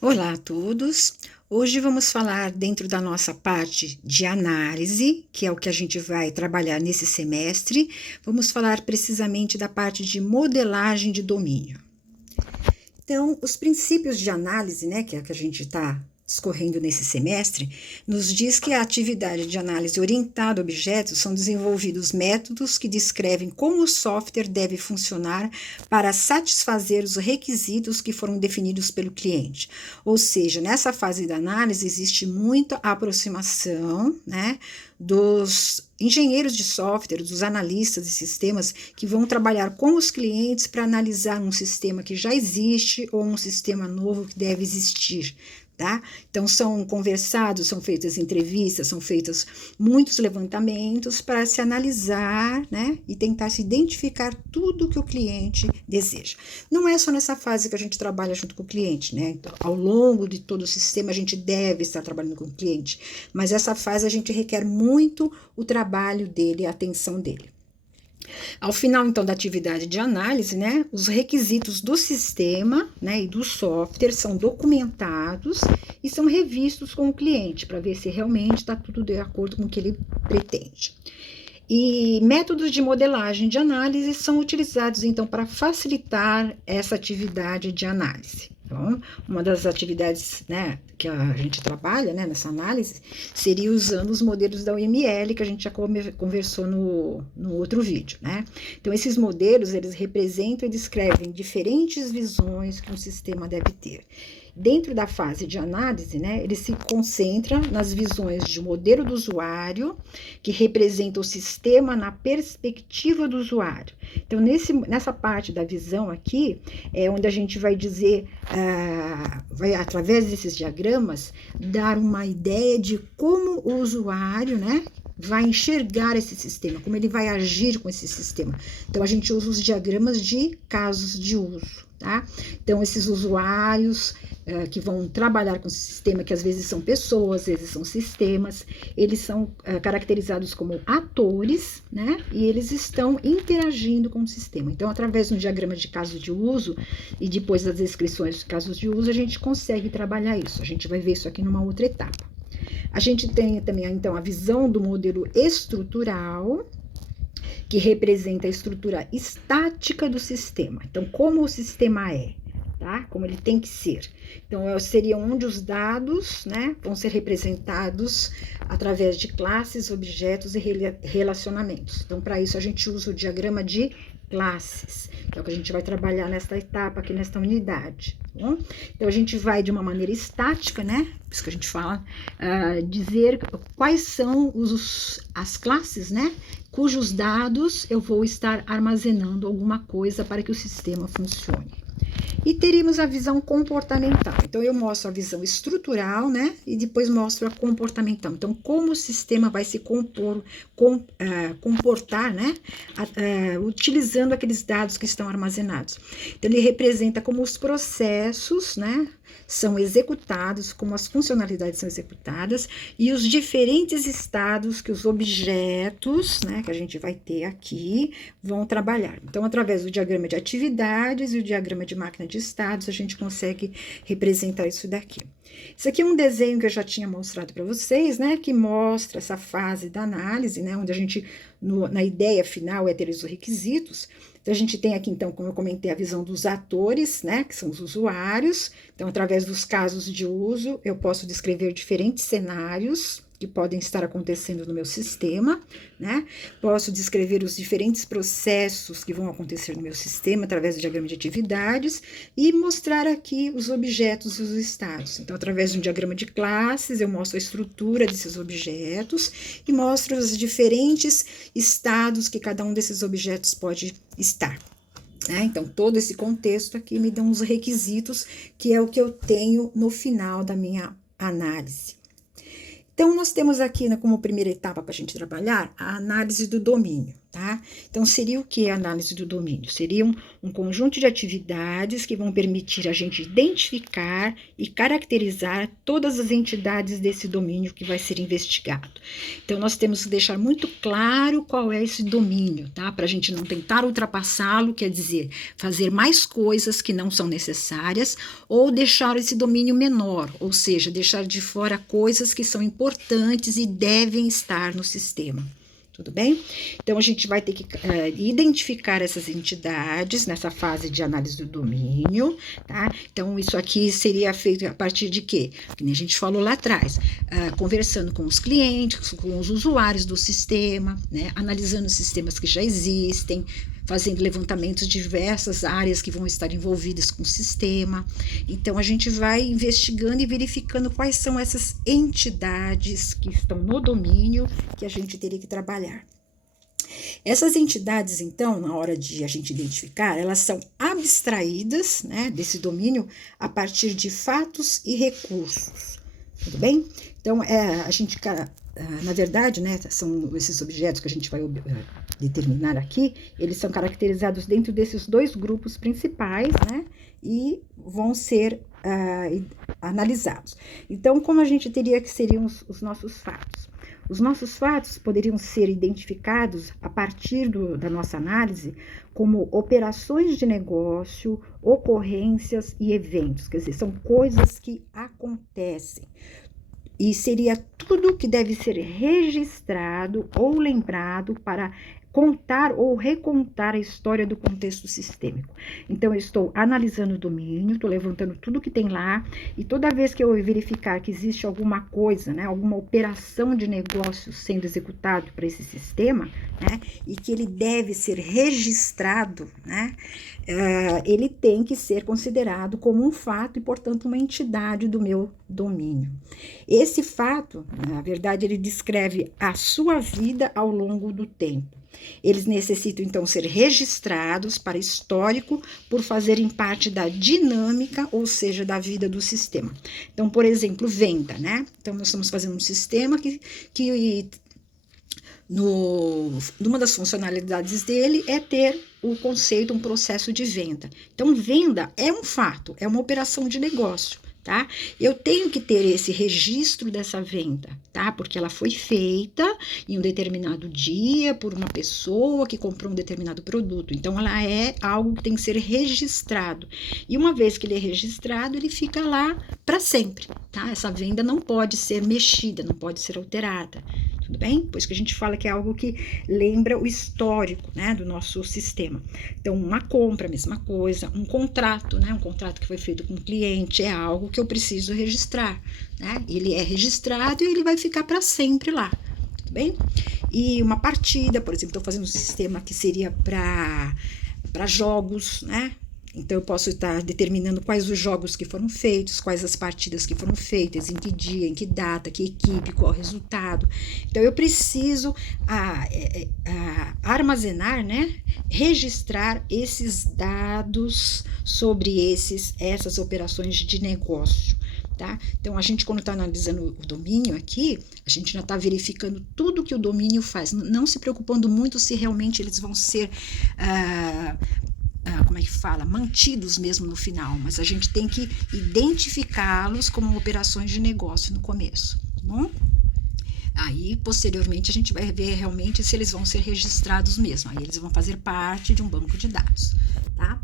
Olá a todos! Hoje vamos falar dentro da nossa parte de análise, que é o que a gente vai trabalhar nesse semestre. Vamos falar precisamente da parte de modelagem de domínio. Então, os princípios de análise, né, que é o que a gente está discorrendo nesse semestre, nos diz que a atividade de análise orientada a objetos são desenvolvidos métodos que descrevem como o software deve funcionar para satisfazer os requisitos que foram definidos pelo cliente. Ou seja, nessa fase da análise existe muita aproximação, né, dos engenheiros de software, dos analistas de sistemas que vão trabalhar com os clientes para analisar um sistema que já existe ou um sistema novo que deve existir. Tá? Então, são conversados, são feitas entrevistas, são feitos muitos levantamentos para se analisar, né, e tentar se identificar tudo que o cliente deseja. Não é só nessa fase que a gente trabalha junto com o cliente, né? Então, ao longo de todo o sistema, a gente deve estar trabalhando com o cliente, mas essa fase a gente requer muito o trabalho dele, a atenção dele. Ao final, então, da atividade de análise, né, os requisitos do sistema, né, e do software são documentados e são revistos com o cliente para ver se realmente está tudo de acordo com o que ele pretende. E métodos de modelagem de análise são utilizados, então, para facilitar essa atividade de análise. Então, uma das atividades, né, que a gente trabalha, né, nessa análise seria usando os modelos da UML, que a gente já conversou no outro vídeo, né? Então, esses modelos, eles representam e descrevem diferentes visões que um sistema deve ter. Dentro da fase de análise, né, ele se concentra nas visões de modelo do usuário, que representa o sistema na perspectiva do usuário. Então, nessa parte da visão aqui, é onde a gente vai dizer, vai, através desses diagramas, dar uma ideia de como o usuário, né, vai enxergar esse sistema, como ele vai agir com esse sistema. Então, a gente usa os diagramas de casos de uso. Tá? Então, esses usuários que vão trabalhar com o sistema, que às vezes são pessoas, às vezes são sistemas, eles são caracterizados como atores, né? E eles estão interagindo com o sistema. Então, através de um diagrama de casos de uso e depois das descrições dos casos de uso, a gente consegue trabalhar isso. A gente vai ver isso aqui numa outra etapa. A gente tem também, então, a visão do modelo estrutural, que representa a estrutura estática do sistema. Então, como o sistema é, tá? Como ele tem que ser. Então, seria onde os dados, né, vão ser representados através de classes, objetos e relacionamentos. Então, para isso, a gente usa o diagrama de classes, que é o que a gente vai trabalhar nesta etapa aqui, nesta unidade. Tá bom? Então, a gente vai de uma maneira estática, né? Por isso que a gente fala, dizer quais são as classes, né? Cujos dados eu vou estar armazenando alguma coisa para que o sistema funcione. E teríamos a visão comportamental. Então, eu mostro a visão estrutural, né? E depois mostro a comportamental. Então, como o sistema vai se comportar, né? Utilizando aqueles dados que estão armazenados. Então, ele representa como os processos, né, são executados, como as funcionalidades são executadas e os diferentes estados que os objetos, né, que a gente vai ter aqui, vão trabalhar. Então, através do diagrama de atividades e o diagrama de máquina de estados, a gente consegue representar isso daqui. Isso aqui é um desenho que eu já tinha mostrado para vocês, né, que mostra essa fase da análise, né, onde a gente, na ideia final, é ter os requisitos. Então, a gente tem aqui, então, como eu comentei, a visão dos atores, né, que são os usuários. Então, através dos casos de uso, eu posso descrever diferentes cenários que podem estar acontecendo no meu sistema, né? Posso descrever os diferentes processos que vão acontecer no meu sistema através do diagrama de atividades e mostrar aqui os objetos e os estados. Então, através de um diagrama de classes, eu mostro a estrutura desses objetos e mostro os diferentes estados que cada um desses objetos pode estar. Então, todo esse contexto aqui me dá uns requisitos, que é o que eu tenho no final da minha análise. Então, nós temos aqui, né, como primeira etapa para a gente trabalhar, a análise do domínio. Tá? Então, seria o que a análise do domínio? Seria um conjunto de atividades que vão permitir a gente identificar e caracterizar todas as entidades desse domínio que vai ser investigado. Então, nós temos que deixar muito claro qual é esse domínio, tá? Para a gente não tentar ultrapassá-lo, quer dizer, fazer mais coisas que não são necessárias, ou deixar esse domínio menor, ou seja, deixar de fora coisas que são importantes e devem estar no sistema. Tudo bem? Então, a gente vai ter que identificar essas entidades nessa fase de análise do domínio, tá? Então, isso aqui seria feito a partir de quê? Que nem a gente falou lá atrás, conversando com os clientes, com os usuários do sistema, né? Analisando os sistemas que já existem, fazendo levantamentos de diversas áreas que vão estar envolvidas com o sistema. Então, a gente vai investigando e verificando quais são essas entidades que estão no domínio que a gente teria que trabalhar. Essas entidades, então, na hora de a gente identificar, elas são abstraídas, né, desse domínio a partir de fatos e recursos. Tudo bem? Então, a gente... na verdade, né, são esses objetos que a gente vai determinar aqui, eles são caracterizados dentro desses dois grupos principais, né, e vão ser analisados. Então, como a gente teria que seriam os nossos fatos? Os nossos fatos poderiam ser identificados a partir da nossa análise como operações de negócio, ocorrências e eventos, quer dizer, são coisas que acontecem. E seria tudo que deve ser registrado ou lembrado para contar ou recontar a história do contexto sistêmico. Então, eu estou analisando o domínio, estou levantando tudo que tem lá, e toda vez que eu verificar que existe alguma coisa, né, alguma operação de negócio sendo executado para esse sistema, né, e que ele deve ser registrado, né, ele tem que ser considerado como um fato e, portanto, uma entidade do meu domínio. Esse fato, na verdade, ele descreve a sua vida ao longo do tempo. Eles necessitam, então, ser registrados para histórico por fazerem parte da dinâmica, ou seja, da vida do sistema. Então, por exemplo, venda, né? Então, nós estamos fazendo um sistema que uma das funcionalidades dele é ter o conceito, um processo de venda. Então, venda é um fato, é uma operação de negócio. Tá? Eu tenho que ter esse registro dessa venda, tá? Porque ela foi feita em um determinado dia por uma pessoa que comprou um determinado produto. Então, ela é algo que tem que ser registrado. E uma vez que ele é registrado, ele fica lá para sempre, tá? Essa venda não pode ser mexida, não pode ser alterada. Tudo bem? Pois que a gente fala que é algo que lembra o histórico, né, do nosso sistema. Então, uma compra, a mesma coisa, um contrato, né, um contrato que foi feito com o cliente, é algo que eu preciso registrar, né? Ele é registrado e ele vai ficar para sempre lá, tudo bem? E uma partida, por exemplo, estou fazendo um sistema que seria para jogos, né? Então, eu posso estar determinando quais os jogos que foram feitos, quais as partidas que foram feitas, em que dia, em que data, que equipe, qual o resultado. Então, eu preciso armazenar, né, registrar esses dados sobre essas operações de negócio. Tá? Então, a gente, quando está analisando o domínio aqui, a gente já está verificando tudo que o domínio faz, não se preocupando muito se realmente eles vão ser... como é que fala? Mantidos mesmo no final, mas a gente tem que identificá-los como operações de negócio no começo, tá bom? Aí, posteriormente, a gente vai ver realmente se eles vão ser registrados mesmo, aí eles vão fazer parte de um banco de dados, tá?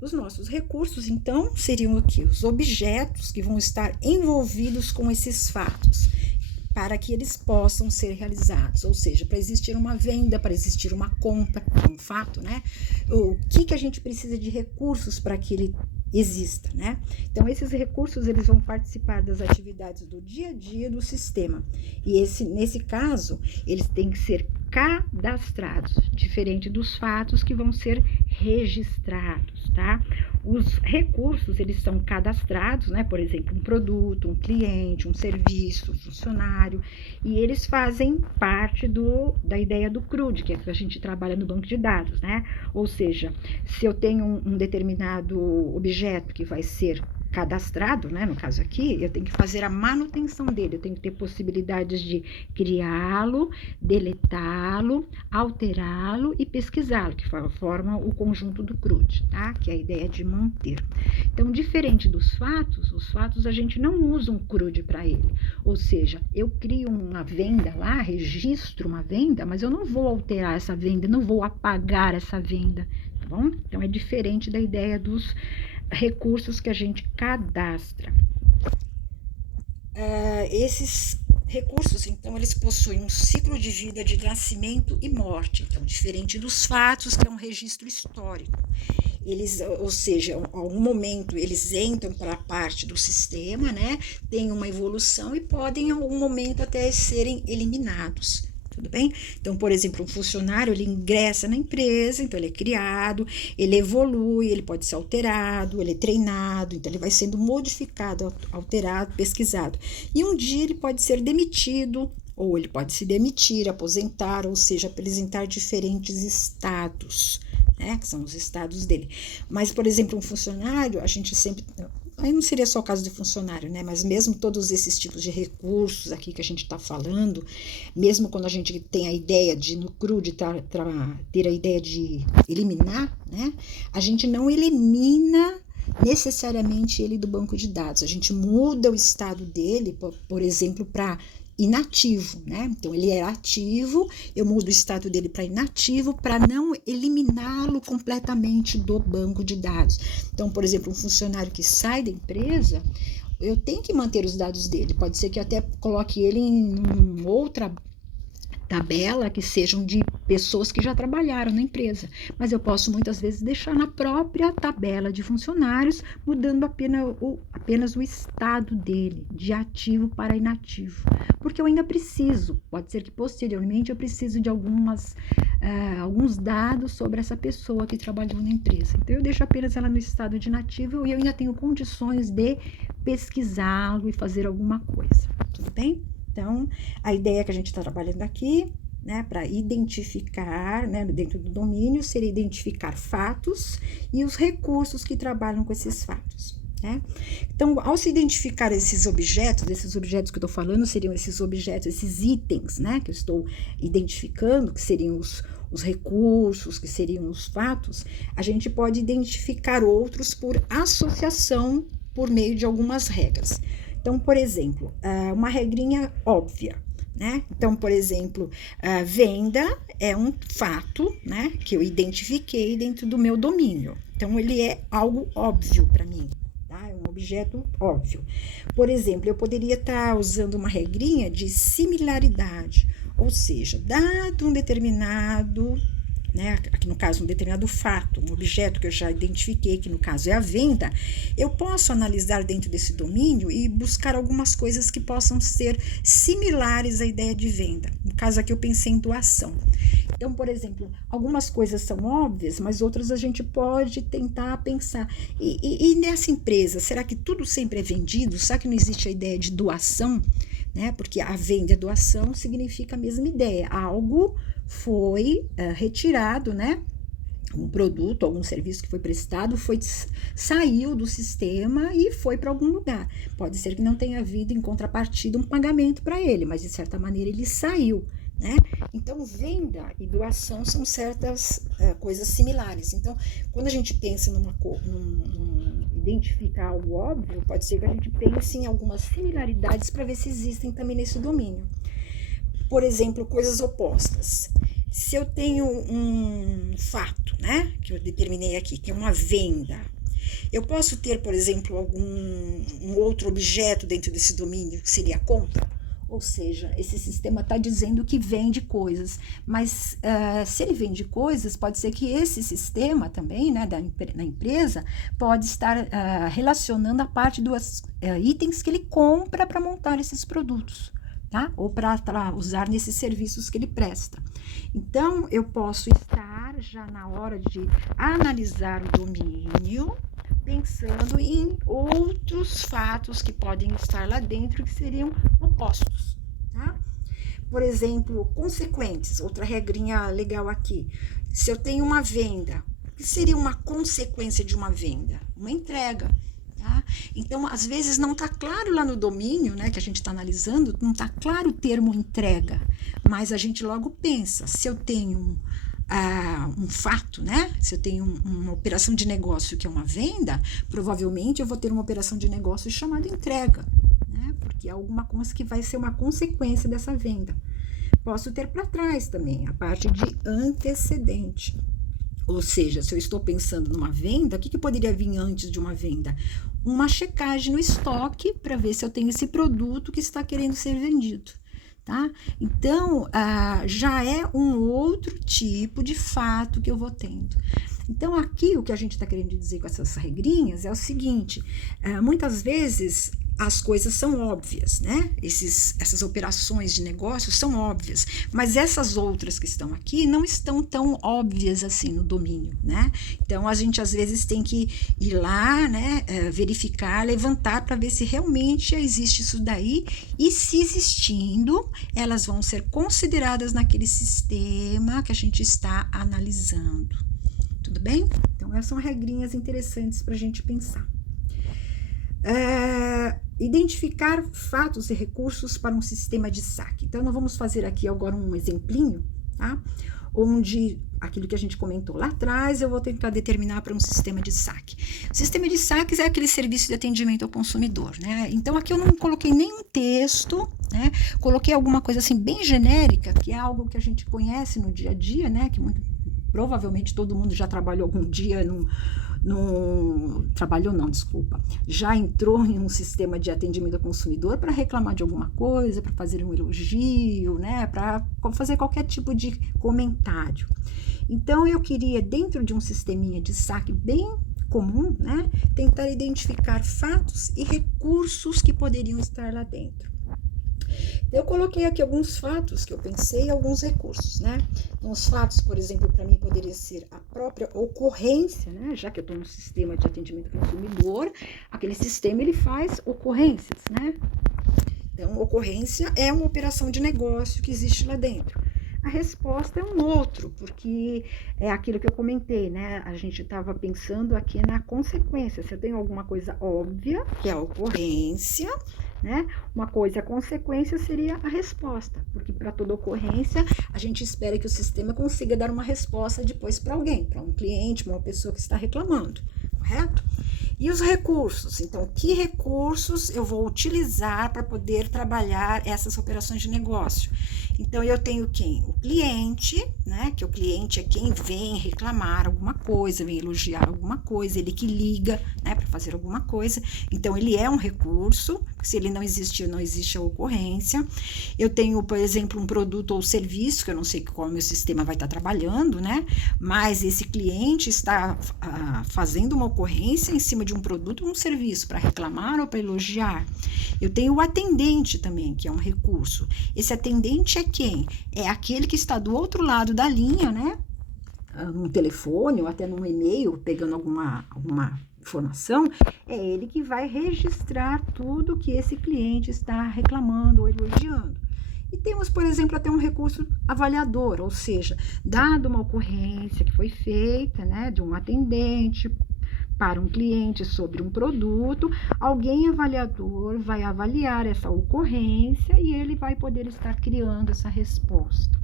Os nossos recursos, então, seriam aqui os objetos que vão estar envolvidos com esses fatos, para que eles possam ser realizados, ou seja, para existir uma venda, para existir uma compra, um fato, né? O que a gente precisa de recursos para que ele exista, né? Então, esses recursos, eles vão participar das atividades do dia a dia do sistema, e nesse caso, eles têm que ser cadastrados, diferente dos fatos que vão ser registrados, tá? Os recursos, eles são cadastrados, né? Por exemplo, um produto, um cliente, um serviço, um funcionário, e eles fazem parte da ideia do CRUD, que é que a gente trabalha no banco de dados, né? Ou seja, se eu tenho um determinado objeto que vai ser cadastrado, né, no caso aqui, eu tenho que fazer a manutenção dele, eu tenho que ter possibilidades de criá-lo, deletá-lo, alterá-lo e pesquisá-lo, que forma o conjunto do CRUD, tá? Que é a ideia de manter. Então, diferente dos fatos, os fatos a gente não usa um CRUD para ele, ou seja, eu crio uma venda lá, registro uma venda, mas eu não vou alterar essa venda, não vou apagar essa venda, tá bom? Então, é diferente da ideia dos recursos que a gente cadastra. Esses recursos, então, eles possuem um ciclo de vida de nascimento e morte, então, diferente dos fatos, que é um registro histórico. Eles, ou seja, a algum momento eles entram para a parte do sistema, né? Tem uma evolução e podem, em algum momento, até serem eliminados. Tudo bem? Então, por exemplo, um funcionário, ele ingressa na empresa, então ele é criado, ele evolui, ele pode ser alterado, ele é treinado, então ele vai sendo modificado, alterado, pesquisado. E um dia ele pode ser demitido, ou ele pode se demitir, aposentar, ou seja, apresentar diferentes estados, né, que são os estados dele. Mas, por exemplo, um funcionário, a gente sempre... Aí não seria só o caso de funcionário, né? Mas mesmo todos esses tipos de recursos aqui que a gente está falando, mesmo quando a gente tem a ideia de, no CRUD, ter a ideia de eliminar, né? A gente não elimina necessariamente ele do banco de dados. A gente muda o estado dele, por exemplo, para inativo, né? Então ele era ativo, eu mudo o estado dele para inativo para não eliminá-lo completamente do banco de dados. Então, por exemplo, um funcionário que sai da empresa, eu tenho que manter os dados dele. Pode ser que eu até coloque ele em outra tabela que sejam de pessoas que já trabalharam na empresa, mas eu posso muitas vezes deixar na própria tabela de funcionários, mudando apenas o estado dele, de ativo para inativo, porque eu ainda preciso, pode ser que posteriormente eu preciso de alguns dados sobre essa pessoa que trabalhou na empresa, então eu deixo apenas ela no estado de inativo e eu ainda tenho condições de pesquisá-lo e fazer alguma coisa, tudo bem? Então, a ideia que a gente está trabalhando aqui, né, para identificar, né, dentro do domínio, seria identificar fatos e os recursos que trabalham com esses fatos, né? Então, ao se identificar esses objetos que eu estou falando, seriam esses objetos, esses itens, né, que eu estou identificando, que seriam os recursos, que seriam os fatos, a gente pode identificar outros por associação por meio de algumas regras. Então, por exemplo, uma regrinha óbvia, né? Então, por exemplo, venda é um fato, né, que eu identifiquei dentro do meu domínio. Então, ele é algo óbvio para mim, tá? É um objeto óbvio. Por exemplo, eu poderia estar usando uma regrinha de similaridade, ou seja, dado um determinado, né, aqui no caso um determinado fato, um objeto que eu já identifiquei, que no caso é a venda, eu posso analisar dentro desse domínio e buscar algumas coisas que possam ser similares à ideia de venda. No caso aqui eu pensei em doação. Então, por exemplo, algumas coisas são óbvias, mas outras a gente pode tentar pensar. E nessa empresa, será que tudo sempre é vendido? Será que não existe a ideia de doação? Né? Porque a venda e a doação significa a mesma ideia, algo foi retirado, né? Um produto, algum serviço que foi prestado, saiu do sistema e foi para algum lugar. Pode ser que não tenha havido em contrapartida um pagamento para ele, mas de certa maneira ele saiu, né? Então, venda e doação são certas coisas similares. Então, quando a gente pensa identificar algo óbvio, pode ser que a gente pense em algumas similaridades para ver se existem também nesse domínio. Por exemplo, coisas opostas. Se eu tenho um fato, né, que eu determinei aqui, que é uma venda, eu posso ter, por exemplo, um outro objeto dentro desse domínio, que seria a compra? Ou seja, esse sistema está dizendo que vende coisas, mas se ele vende coisas, pode ser que esse sistema também, né, da empresa, pode estar relacionando a parte dos itens que ele compra para montar esses produtos. Tá? Ou para usar nesses serviços que ele presta. Então, eu posso estar já na hora de analisar o domínio, pensando em outros fatos que podem estar lá dentro que seriam opostos. Tá? Por exemplo, consequentes, outra regrinha legal aqui. Se eu tenho uma venda, o que seria uma consequência de uma venda? Uma entrega. Tá? Então, às vezes não está claro lá no domínio, né, que a gente está analisando, não está claro o termo entrega, mas a gente logo pensa, se eu tenho um fato, né? Se eu tenho uma operação de negócio que é uma venda, provavelmente eu vou ter uma operação de negócio chamada entrega, né? Porque é alguma coisa que vai ser uma consequência dessa venda. Posso ter para trás também a parte de antecedente. Ou seja, se eu estou pensando numa venda, o que poderia vir antes de uma venda? Uma checagem no estoque para ver se eu tenho esse produto que está querendo ser vendido. Tá? Então, já é um outro tipo de fato que eu vou tendo. Então, aqui o que a gente está querendo dizer com essas regrinhas é o seguinte: muitas vezes as coisas são óbvias, né? Essas operações de negócio são óbvias, mas essas outras que estão aqui não estão tão óbvias assim no domínio, né? Então, a gente às vezes tem que ir lá, né, verificar, levantar para ver se realmente existe isso daí, e se existindo, elas vão ser consideradas naquele sistema que a gente está analisando. Tudo bem? Então, essas são regrinhas interessantes para a gente pensar. Identificar fatos e recursos para um sistema de saque. Então, nós vamos fazer aqui agora um exemplinho, tá? Onde aquilo que a gente comentou lá atrás, eu vou tentar determinar para um sistema de saque. O sistema de saques é aquele serviço de atendimento ao consumidor, né? Então, aqui eu não coloquei nenhum texto, né? Coloquei alguma coisa assim bem genérica, que é algo que a gente conhece no dia a dia, né? Que provavelmente todo mundo já trabalhou algum dia já entrou em um sistema de atendimento ao consumidor para reclamar de alguma coisa, para fazer um elogio, né, para fazer qualquer tipo de comentário. Então, eu queria, dentro de um sisteminha de saque bem comum, né, tentar identificar fatos e recursos que poderiam estar lá dentro. Eu coloquei aqui alguns fatos que eu pensei e alguns recursos, né? Então, os fatos, por exemplo, para mim poderia ser a própria ocorrência, né? Já que eu estou no sistema de atendimento ao consumidor, aquele sistema ele faz ocorrências, né? Então, ocorrência é uma operação de negócio que existe lá dentro. A resposta é um outro, porque é aquilo que eu comentei, né? A gente estava pensando aqui na consequência. Se eu tenho alguma coisa óbvia, que é a ocorrência, né? Uma coisa, a consequência seria a resposta, porque para toda ocorrência, a gente espera que o sistema consiga dar uma resposta depois para alguém, para um cliente, uma pessoa que está reclamando, correto? E os recursos? Então, que recursos eu vou utilizar para poder trabalhar essas operações de negócio? Então, eu tenho quem? O cliente, né? Que o cliente é quem vem reclamar alguma coisa, vem elogiar alguma coisa, ele que liga, né? Para fazer alguma coisa. Então, ele é um recurso. Se ele não existir, não existe a ocorrência. Eu tenho, por exemplo, um produto ou serviço, que eu não sei qual o meu sistema vai estar trabalhando, né? Mas esse cliente está fazendo uma ocorrência em cima de um produto ou um serviço para reclamar ou para elogiar. Eu tenho o atendente também, que é um recurso. Esse atendente é quem? É aquele que está do outro lado da linha, né? Num telefone ou até num e-mail, pegando alguma informação, é ele que vai registrar tudo que esse cliente está reclamando ou elogiando. E temos, por exemplo, até um recurso avaliador, ou seja, dada uma ocorrência que foi feita, né, de um atendente para um cliente sobre um produto, alguém avaliador vai avaliar essa ocorrência e ele vai poder estar criando essa resposta.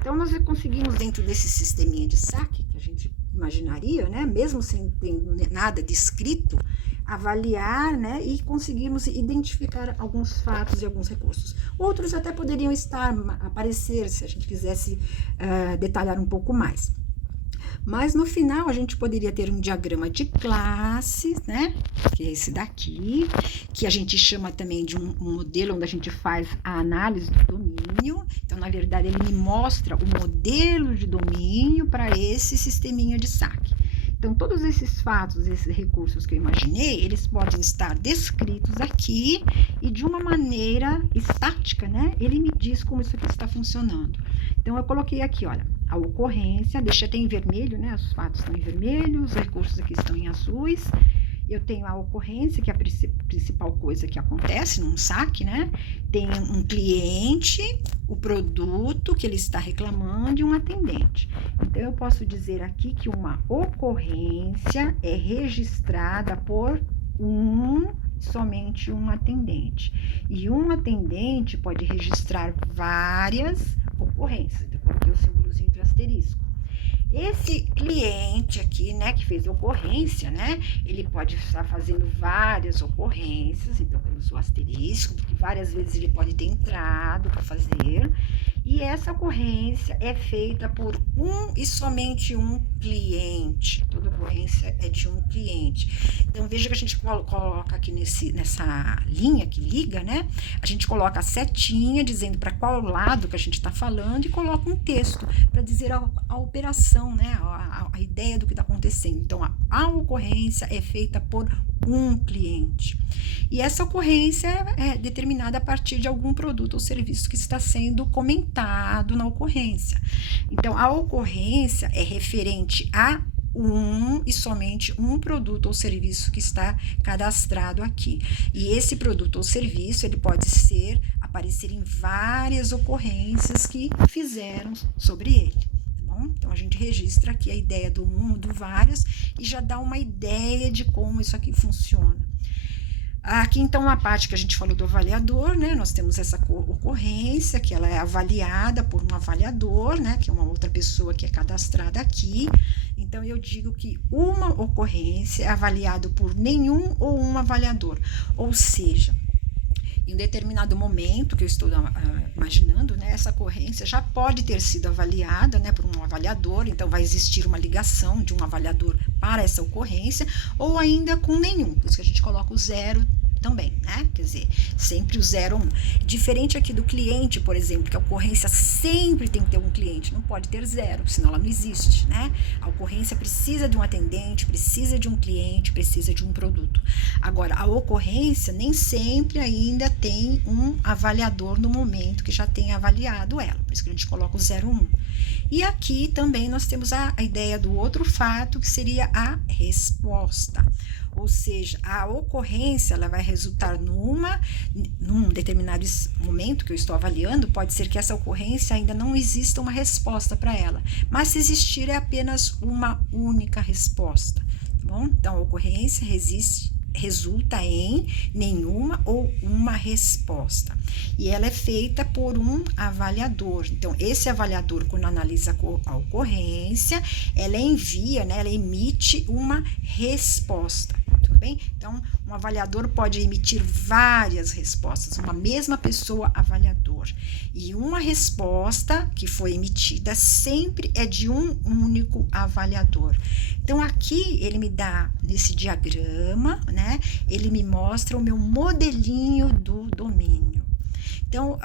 Então, nós conseguimos, dentro desse sisteminha de saque, que a gente imaginaria, né, mesmo sem ter nada descrito, avaliar, né, e conseguimos identificar alguns fatos e alguns recursos. Outros até poderiam aparecer, se a gente quisesse detalhar um pouco mais. Mas no final a gente poderia ter um diagrama de classe, né? Que é esse daqui, que a gente chama também de um modelo onde a gente faz a análise do domínio. Então, na verdade, ele me mostra o modelo de domínio para esse sisteminha de saque. Então, todos esses fatos, esses recursos que eu imaginei, eles podem estar descritos aqui e de uma maneira estática, né? Ele me diz como isso aqui está funcionando. Então, eu coloquei aqui, olha, a ocorrência, deixei até em vermelho, né? Os fatos estão em vermelho, os recursos aqui estão em azuis. Eu tenho a ocorrência, que é a principal coisa que acontece num saque, né? Tem um cliente, o produto que ele está reclamando e um atendente. Então, eu posso dizer aqui que uma ocorrência é registrada por somente um atendente. E um atendente pode registrar várias ocorrências. Eu coloquei o símbolozinho de asterisco. Esse cliente aqui, né, que fez ocorrência, né, ele pode estar fazendo várias ocorrências, então temos o asterisco, porque várias vezes ele pode ter entrado para fazer, e essa ocorrência é feita por um e somente um cliente. Toda ocorrência é de um cliente. Então, veja que a gente coloca aqui nessa linha que liga, né? A gente coloca a setinha dizendo para qual lado que a gente está falando e coloca um texto para dizer a operação, né? A ideia do que está acontecendo. Então, a ocorrência é feita por um cliente. E essa ocorrência é determinada a partir de algum produto ou serviço que está sendo comentado na ocorrência. Então, a ocorrência é referente a um e somente um produto ou serviço que está cadastrado aqui. E esse produto ou serviço, ele pode aparecer em várias ocorrências que fizeram sobre ele. Então, a gente registra aqui a ideia do do vários, e já dá uma ideia de como isso aqui funciona. Aqui, então, a parte que a gente falou do avaliador, né? Nós temos essa ocorrência, que ela é avaliada por um avaliador, né? Que é uma outra pessoa que é cadastrada aqui. Então, eu digo que uma ocorrência é avaliada por nenhum ou um avaliador. Ou seja, em um determinado momento, que eu estou imaginando, né, essa ocorrência já pode ter sido avaliada, né, por um avaliador, então vai existir uma ligação de um avaliador para essa ocorrência, ou ainda com nenhum, por isso que a gente coloca o 0 também, né? Quer dizer, sempre o 0 ou 1. Diferente aqui do cliente, por exemplo, que a ocorrência sempre tem que ter um cliente, não pode ter 0, senão ela não existe, né? A ocorrência precisa de um atendente, precisa de um cliente, precisa de um produto. Agora, a ocorrência nem sempre ainda tem um avaliador no momento que já tem avaliado ela, por isso que a gente coloca o 0 ou 1. E aqui também nós temos a ideia do outro fato, que seria a resposta. Ou seja, a ocorrência ela vai resultar num determinado momento que eu estou avaliando, pode ser que essa ocorrência ainda não exista uma resposta para ela, mas se existir é apenas uma única resposta, tá bom? Então, a ocorrência resulta em nenhuma ou uma resposta. E ela é feita por um avaliador. Então, esse avaliador, quando analisa a ocorrência, ela envia, né, ela emite uma resposta. Tudo bem? Então, um avaliador pode emitir várias respostas, uma mesma pessoa avaliador. E uma resposta que foi emitida sempre é de um único avaliador. Então, aqui ele me dá, nesse diagrama, né, ele me mostra o meu modelinho do domínio. Então,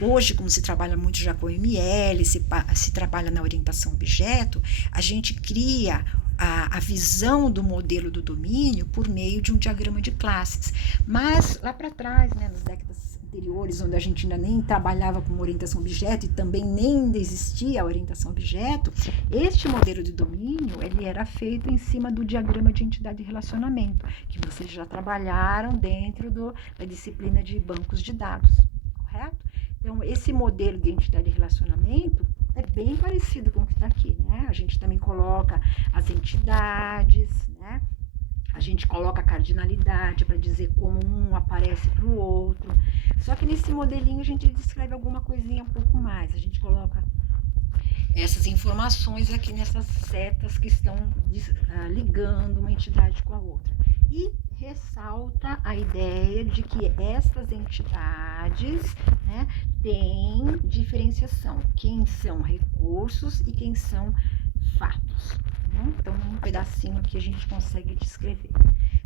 hoje, como se trabalha muito já com ML, se trabalha na orientação objeto, a gente cria a visão do modelo do domínio por meio de um diagrama de classes. Mas lá para trás, né, nas décadas anteriores, onde a gente ainda nem trabalhava com orientação objeto e também nem existia a orientação objeto, este modelo de domínio ele era feito em cima do diagrama de entidade de relacionamento, que vocês já trabalharam dentro da disciplina de bancos de dados, correto? Então, esse modelo de entidade de relacionamento é bem parecido com o que está aqui, né? A gente também coloca as entidades, né? A gente coloca a cardinalidade para dizer como um aparece para o outro. Só que nesse modelinho a gente descreve alguma coisinha um pouco mais. A gente coloca essas informações aqui nessas setas que estão ligando uma entidade com a outra. E ressalta a ideia de que estas entidades, né, têm diferenciação. Quem são recursos e quem são fatos. Né? Então, um pedacinho aqui a gente consegue descrever.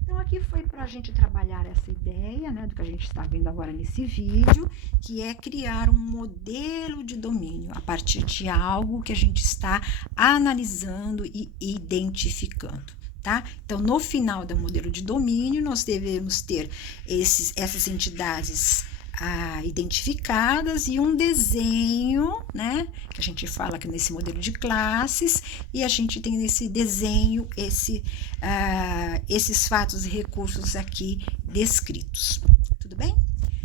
Então, aqui foi para a gente trabalhar essa ideia, né, do que a gente está vendo agora nesse vídeo, que é criar um modelo de domínio a partir de algo que a gente está analisando e identificando. Tá? Então, no final do modelo de domínio, nós devemos ter essas entidades identificadas e um desenho, né? Que a gente fala aqui nesse modelo de classes, e a gente tem nesse desenho esses fatos e recursos aqui descritos. Tudo bem?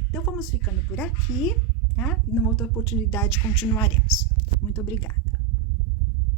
Então, vamos ficando por aqui, tá? E numa outra oportunidade continuaremos. Muito obrigada.